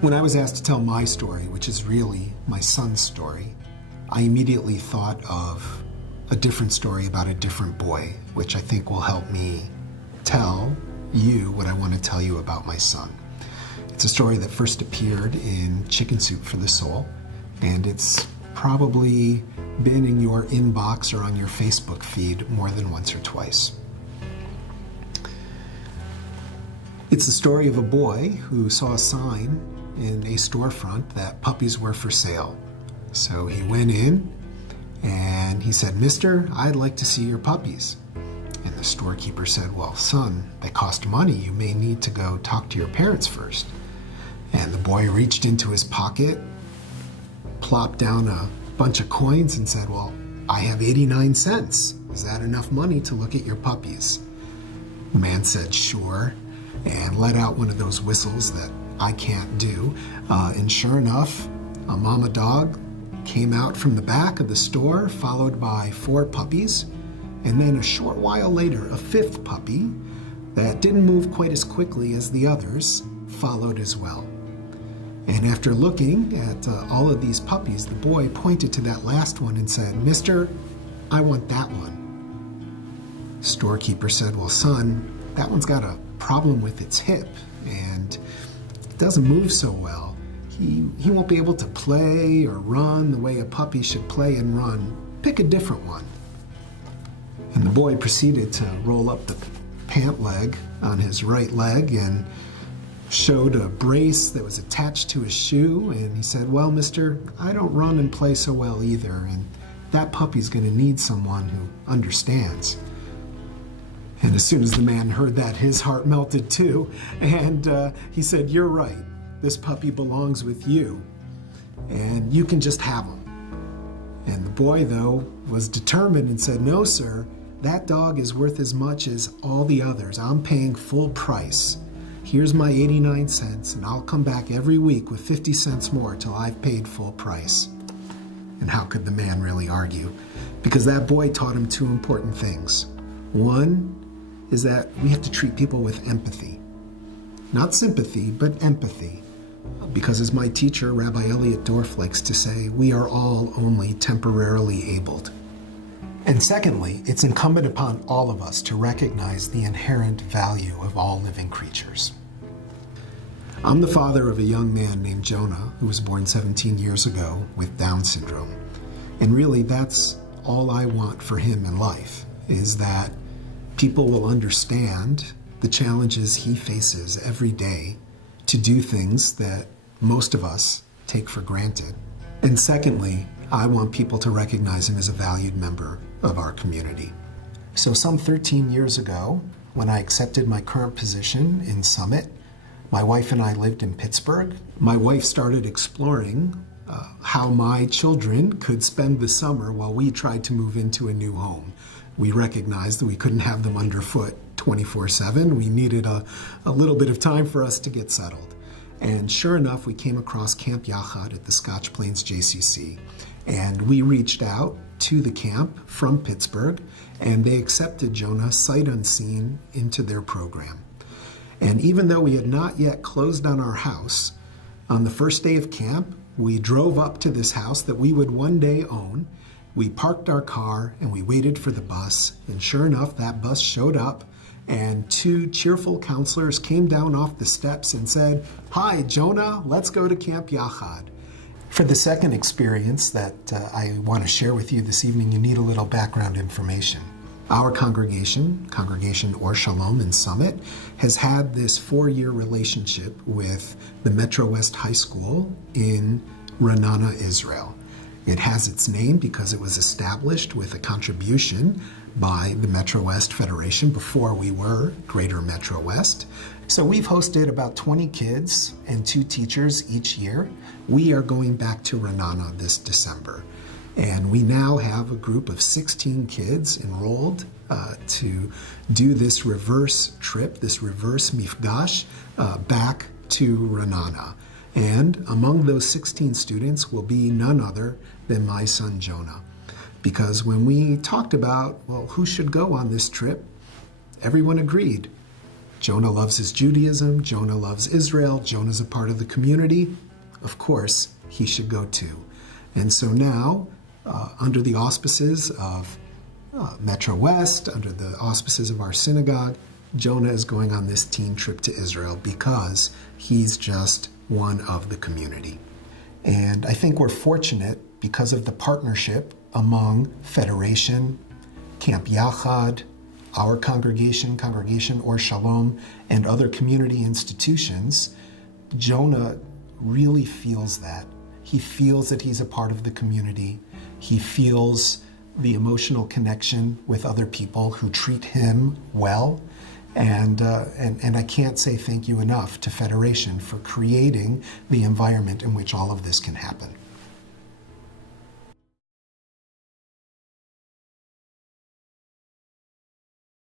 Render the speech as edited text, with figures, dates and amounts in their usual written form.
When I was asked to tell my story, which is really my son's story, I immediately thought of a different story about a different boy, which I think will help me tell you what I want to tell you about my son. It's a story that first appeared in Chicken Soup for the Soul, and it's probably been in your inbox or on your Facebook feed more than once or twice. It's the story of a boy who saw a sign in a storefront that puppies were for sale. So he went in and he said, "Mister, I'd like to see your puppies." And the storekeeper said, "Well, son, they cost money. You may need to go talk to your parents first." And the boy reached into his pocket, plopped down a bunch of coins and said, "Well, I have 89 cents. Is that enough money to look at your puppies?" The man said, "Sure," and let out one of those whistles that I can't do. And sure enough, a mama dog came out from the back of the store, followed by 4 puppies. And then a short while later, a 5th puppy that didn't move quite as quickly as the others followed as well. And after looking at all of these puppies, the boy pointed to that last one and said, "Mister, I want that one." Storekeeper said, "Well, son, that one's got a problem with its hip and it doesn't move so well. He won't be able to play or run the way a puppy should play and run. Pick a different one." And the boy proceeded to roll up the pant leg on his right leg and showed a brace that was attached to his shoe. And he said, "Well, mister, I don't run and play so well either, and that puppy's going to need someone who understands." And as soon as the man heard that, his heart melted too. And he said, "You're right. This puppy belongs with you, and you can just have him." And the boy, though, was determined and said, "No, sir, that dog is worth as much as all the others. I'm paying full price. Here's my 89 cents, and I'll come back every week with 50 cents more till I've paid full price." And how could the man really argue? Because that boy taught him 2 important things. One is that we have to treat people with empathy. Not sympathy, but empathy. Because as my teacher, Rabbi Elliot Dorff, likes to say, we are all only temporarily abled. And secondly, it's incumbent upon all of us to recognize the inherent value of all living creatures. I'm the father of a young man named Jonah who was born 17 years ago with Down syndrome. And really, that's all I want for him in life, is that people will understand the challenges he faces every day to do things that most of us take for granted. And secondly, I want people to recognize him as a valued member of our community. So some 13 years ago, when I accepted my current position in Summit, my wife and I lived in Pittsburgh. My wife started exploring how my children could spend the summer while we tried to move into a new home. We recognized that we couldn't have them underfoot 24/7. We needed a little bit of time for us to get settled. And sure enough, we came across Camp Yachad at the Scotch Plains JCC. And we reached out to the camp from Pittsburgh, and they accepted Jonah sight unseen into their program. And even though we had not yet closed on our house, on the first day of camp, we drove up to this house that we would one day own. We parked our car and we waited for the bus, and sure enough, that bus showed up, and 2 cheerful counselors came down off the steps and said, "Hi, Jonah, let's go to Camp Yachad." For the second experience that I want to share with you this evening, you need a little background information. Our congregation, Congregation Or Shalom in Summit, has had this 4-year relationship with the Metro West High School in Ra'anana, Israel. It has its name because it was established with a contribution by the Metro West Federation before we were Greater Metro West. So we've hosted about 20 kids and 2 teachers each year. We are going back to Ra'anana this December. And we now have a group of 16 kids enrolled to do this reverse trip, this reverse mifgash, back to Ra'anana. And among those 16 students will be none other than my son Jonah. Because when we talked about, well, who should go on this trip, everyone agreed. Jonah loves his Judaism. Jonah loves Israel. Jonah's a part of the community. Of course, he should go too. And so now, under the auspices of Metro West, under the auspices of our synagogue, Jonah is going on this teen trip to Israel because he's just one of the community. And I think we're fortunate because of the partnership among Federation, Camp Yachad, our Congregation Or Shalom, and other community institutions. Jonah really feels that. He feels that he's a part of the community. He feels the emotional connection with other people who treat him well. And I can't say thank you enough to Federation for creating the environment in which all of this can happen.